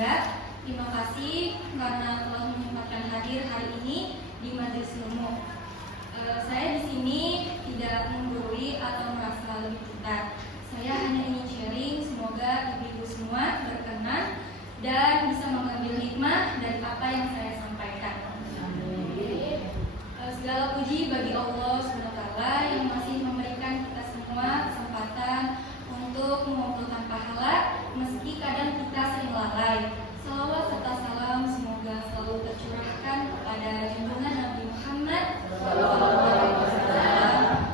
Bunda. Terima kasih karena telah menyempatkan hadir hari ini di majelis ilmu. Saya di sini tidak menggurui atau merasa lebih pintar. Saya hanya ingin sharing, semoga ibu-ibu semua berkenan dan bisa mengambil hikmah dari apa yang saya sampaikan. Segala puji bagi Allah SWT yang masih memberikan kita semua kesempatan untuk mengumpulkan pahala meski kadang kita sering lalai. Salawat serta salam semoga selalu tercurahkan kepada junjungan Nabi Muhammad,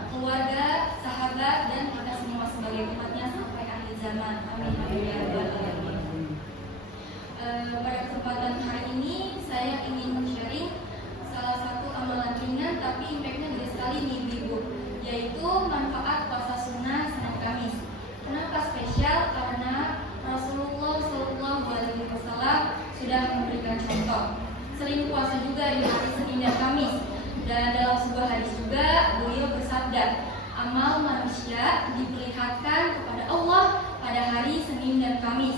keluarga, sahabat, dan kita semua sebagai umatnya sampai akhir zaman. Amin. Pada kesempatan hari ini saya ingin sharing salah satu amalan ringan tapi impactnya gede sekali nih ibu, yaitu manfaat puasa sunnah Senin Kamis. Kenapa spesial? Karena Rasulullah SAW sudah memberikan contoh. Sering puasa juga di hari Senin dan Kamis. Dan dalam sebuah hadis juga beliau bersabda, amal manusia diperlihatkan kepada Allah pada hari Senin dan Kamis.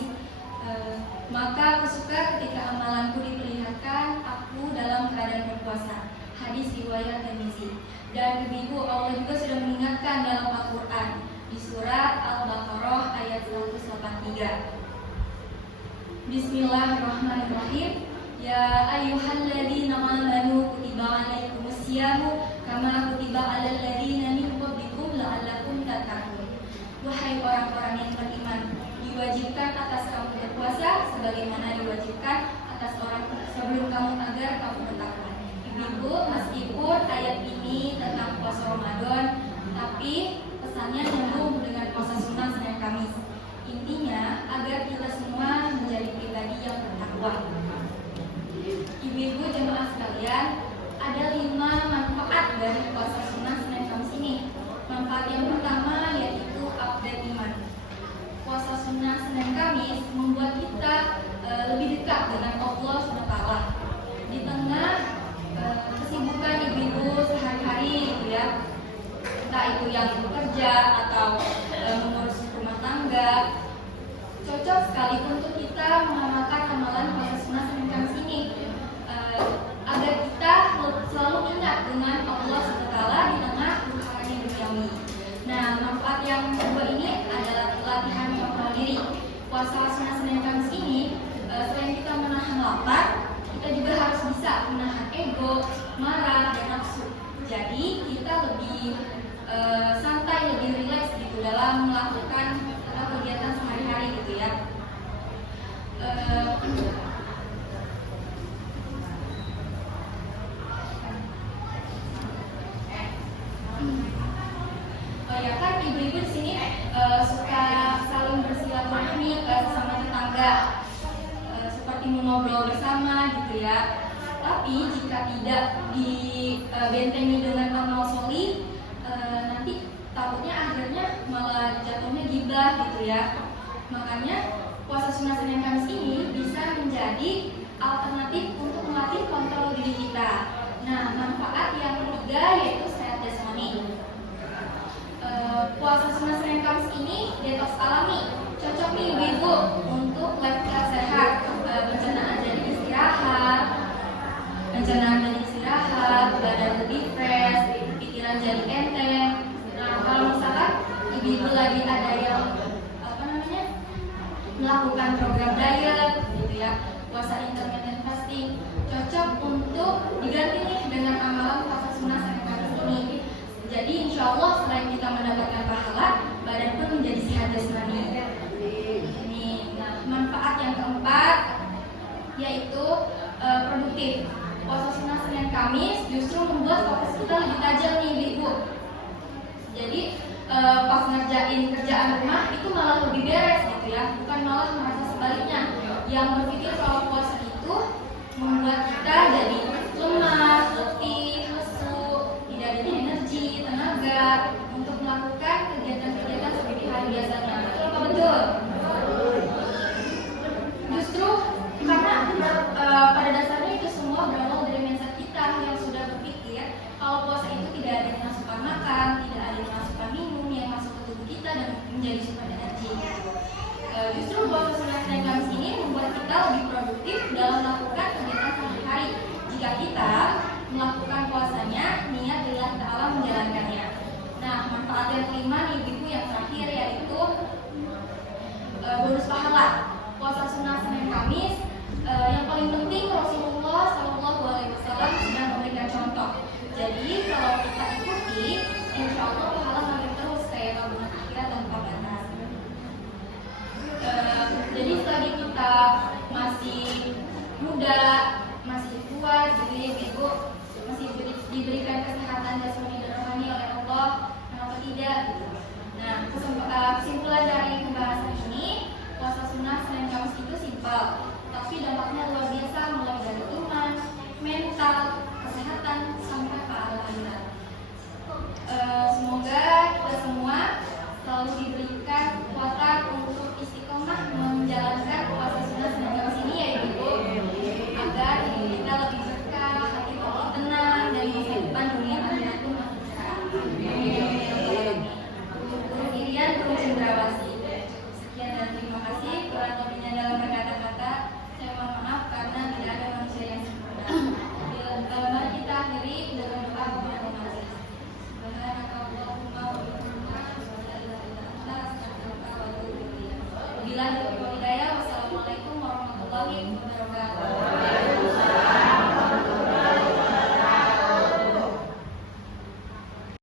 Maka aku suka ketika amalanku diperlihatkan aku dalam keadaan berpuasa. Hadis riwayat Tirmizi. Dan ibu Allah juga sudah mengingatkan dalam Al-Quran di surat Al-Baqarah ayat 183. Bismillahirrahmanirrahim. Ya ayyuhalladzina amanu kutiba alaikumusyamu kama kutiba alal ladzina min qablikum la'allakum tattaqun. Wahai orang-orang yang beriman, diwajibkan atas kamu berpuasa sebagaimana diwajibkan atas orang sebelum kamu agar kamu bertakwa. Ibu, meskipun ayat ini tentang puasa Ramadan, tapi pesannya nyambung dengan puasa sunnah Senin Kamis. Intinya agar kita semua menjadi pribadi yang bertakwa. Ibu-ibu jemaah sekalian, ada 5 manfaat dari puasa sunnah Senin Kamis ini. Manfaat yang pertama yaitu update iman. Puasa sunnah Senin Kamis membuat kita lebih dekat dengan Allah SWT. Di tengah kesibukan ibu-ibu sehari-hari gitu ya, entah itu yang bekerja atau mengurus rumah tangga, cocok sekali untuk kita mengamalkan amalan puasa sunnah Senin Kamis ini agar kita selalu ingat dengan Allah SWT di tengah huru-hara duniawi. Nah, manfaat yang kedua ini adalah latihan kontrol diri. Puasa sunnah Senin Kamis ini selain kita menahan lapar, kita juga harus bisa menahan ego, marah, dan nafsu. Jadi kita lebih santai, lebih rileks gitu dalam melakukan kegiatan sehari-hari gitu ya. Oh ya kan ibu-ibu di sini suka saling bersilaturahmi ke sesama tetangga, seperti mengobrol bersama gitu ya. Tapi jika tidak dibentengi dengan amal sholih, nanti takutnya akhirnya malah jatuhnya gibah gitu ya. Makanya puasa sunnah Senin Kamis ini bisa menjadi alternatif untuk melatih kontrol diri kita. Nah, manfaat yang ketiga yaitu sehat jasmani. Puasa sunnah Senin Kamis ini detox alami, cocok nih ibu untuk lifestyle sehat, pencernaan dan istirahat, badan lebih fresh, pikiran jadi enteng. Nah, kalau misalkan ibu lagi ada yang melakukan program diet gitu ya, puasa intermittent fasting, cocok untuk diganti nih dengan amalan puasa sunnah Senin Kamis ini. Jadi insya Allah selain kita mendapatkan pahala, badan pun menjadi sehat jasmani. Nah, manfaat yang keempat yaitu produktif. Puasa sunnah Senin Kamis justru membuat fokus kita lebih tajam nih ibu. Jadi pas ngerjain kerjaan rumah itu malah lebih beres gitu ya, bukan malah merasa sebaliknya yang berpikir kalau puasa itu membuat kita jadi lemah, letih, lesu, tidak ada energi, tenaga untuk melakukan kegiatan-kegiatan seperti hari biasanya. Betul apa betul? Justru karena pada dasarnya itu semua berawal dari mindset kita yang sudah berpikir kalau puasa itu tidak ada masukan makan, tidak ada masukan minum yang masuk ke tubuh kita dan menjadi sumber energi. Justru puasa sunnah Senin Kamis ini membuat kita kita lebih produktif dalam melakukan kegiatan sehari-hari jika kita melakukan puasanya niat lillah ta'ala menjalankannya. Nah, manfaat yang kelima nih ibu yang terakhir yaitu bonus pahala. Puasa sunnah Senin Kamis yang paling penting Rasulullah SAW sudah memberikan contoh. Jadi kalau kita ikuti, insya Allah pahala makin terus kayak tabungan akhirat tanpa batas. Jadi selagi kita masih muda, masih kuat, jadi ibu masih diberikan kesehatan jasmani dan rohani oleh Allah, kenapa tidak? Nah, kesimpulan dari pembahasan ini, puasa sunnah Senin Kamis itu simpel, tapi dampaknya luar